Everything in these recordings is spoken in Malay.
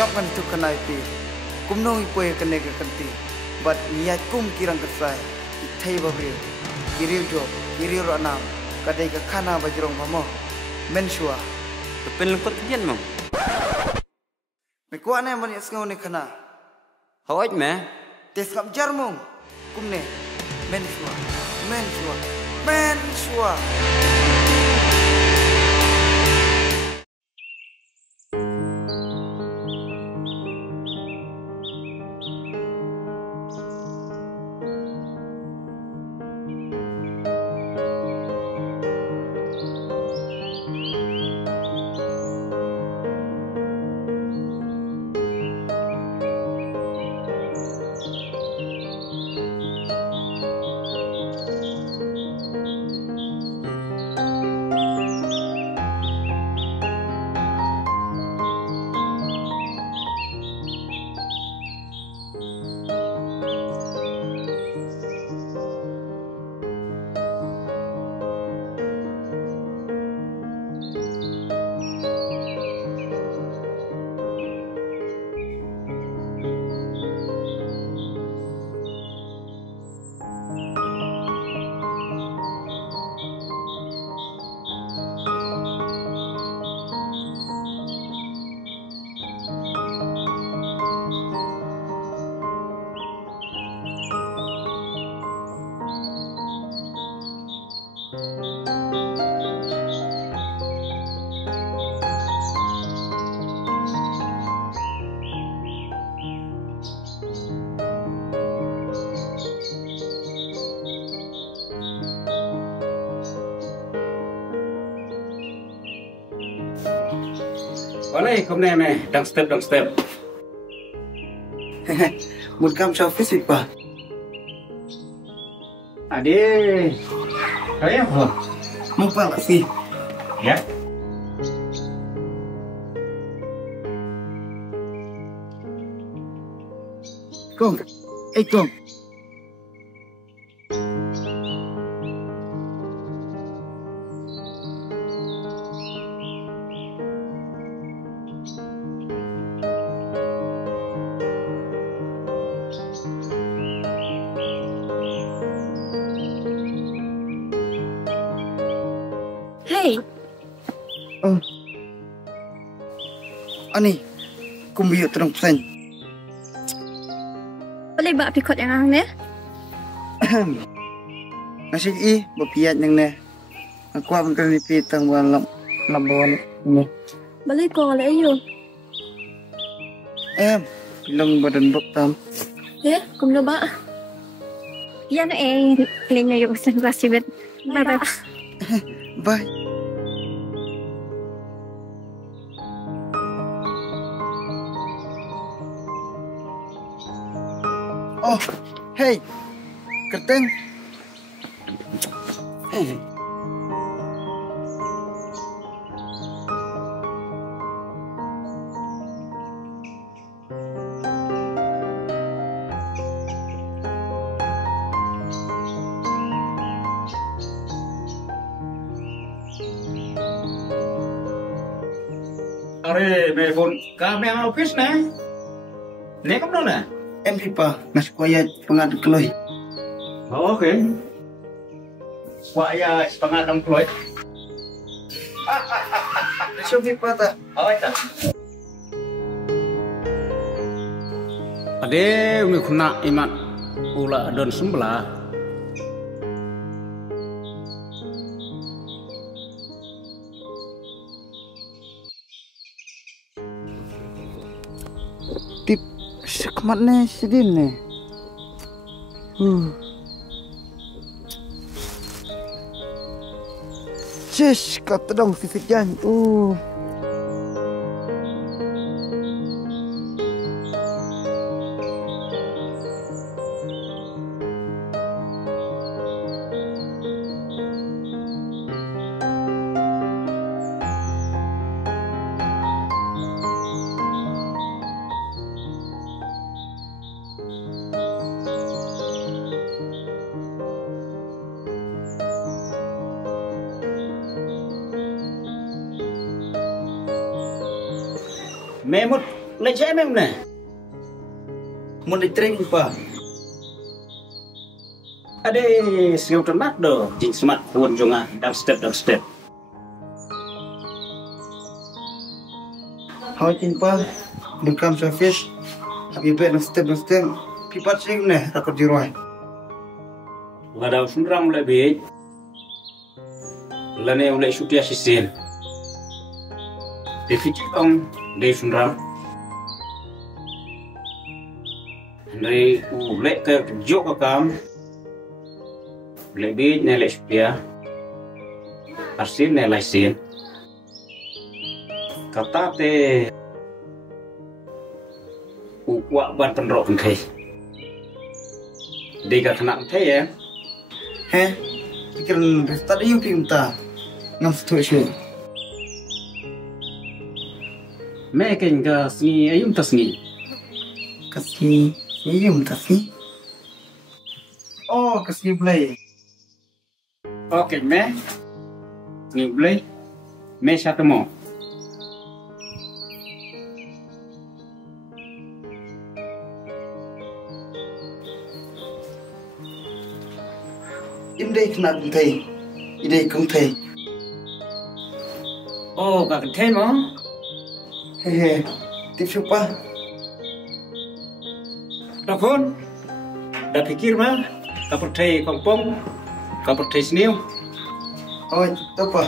Kap ngan tu kanai pi. Kumnong ipoy kanai ka kanti. But niat kum kirang kesai. Itai babri. Kiriu jo, kiriu ranam. Kadai ka kana bajrong mamo. Mensua. Kepen lengkot kian mong. Mekuan ne man isngau ne kana. Hawaj me. Tes kap jarmong. Kumne. Mensua. Mensua. Mensua. Boleh, kom ne me. Dang step. Mun kam sa office pa. Ade. Kaya apa? Mumpal si. Ya. Kong. Kong. Hey, Oh. Ani. Kumbiyo terang pesan. boleh buat pikot yang ang ne? Nasi i bapiat yang ne. Aku akan kena pitang walam labon ni. Boleh ko le yo. Bilang badan doktam. Kum lo ba? Yan linya yo sa klase bet. Bye bye. Bye. Oh, hey, kerteng. Are me phone kami ang office na. Ne kom no na. MP pa, nas kuya pengat keloy. Oh, okay. Wa ya pangatang Floyd. Nasyong pa ta. Oh, ita. Ade umi kuna imat ula don semblah. Tip sekmat ne sedin ne. Cis kata dong sisik jan. Memut Lấy chế em nè. Muốn đi training pa. Ada siapa ternak do? Jing smart phone jonga dubstep. How tin pa. Bukan surface. Abi bet na step. Pipat sing ne rakot di ruai. Ngadaw sunram lebih. Lane ulai syuti asisten. Deficit ong dari sunram. Dari ulai ke jok kam. Lebih nilai syuti asin nilai sin. Kata te uak ban penrok kai. Dega kena kai ya. Heh. Pikiran tadi you pinta. Ngam situation. Meken ka sni ayum tasni. Kasih sium tasni. Oh, kasih play. Oke, me. Sni play. Me satu mo. Im đây kena thầy, đây cũng thầy. Oh, gak keten mo. Hehe, tips pa. Dokon. Dah pikir mah. Kapur thai kompong. Kapur thai sniu. Oh, tu pa.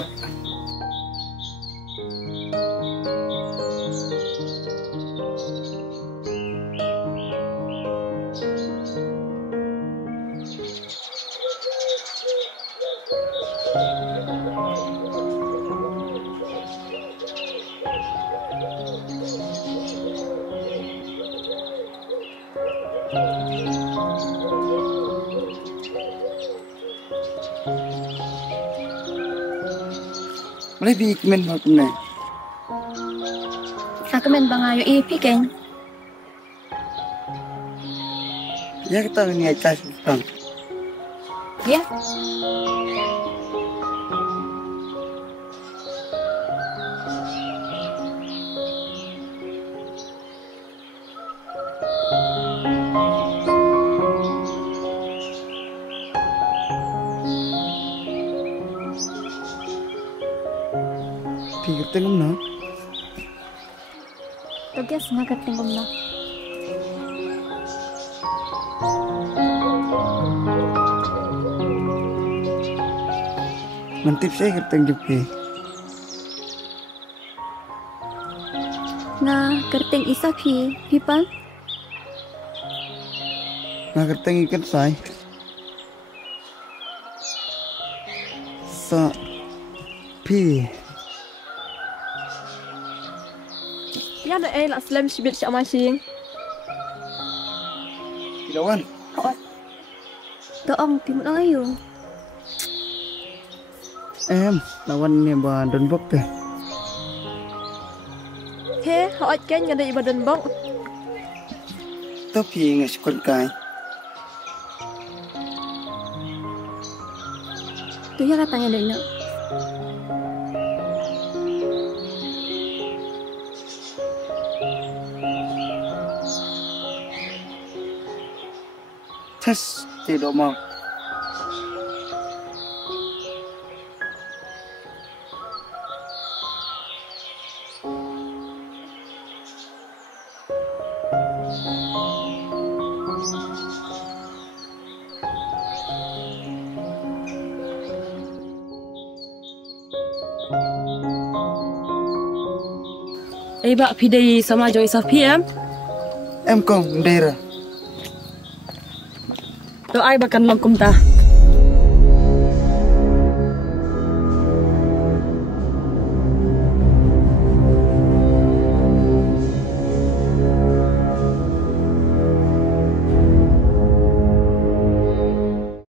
Boleh komen apa ni? Aku main bangayo ipi kan. Ya kita ni atas sekarang. Ya. Pikir tengok na. Tugas ngakat tinggal na. Mantip saya kerteng jupi. Na kerting isa pipan. Na kerteng ikat saya. Sa pi. Ya na lah slam sibit siya masing. Kilawan. Doong timut ayo. Lawan ni ba don bok teh. He, hoat kan ngada ibadan bong. Tapi ngas kon kai. Tu ya katanya dena. Tes tidak mau. Bak pidai sama Joy Safi Em kong daerah. Doai bakan longkum ta.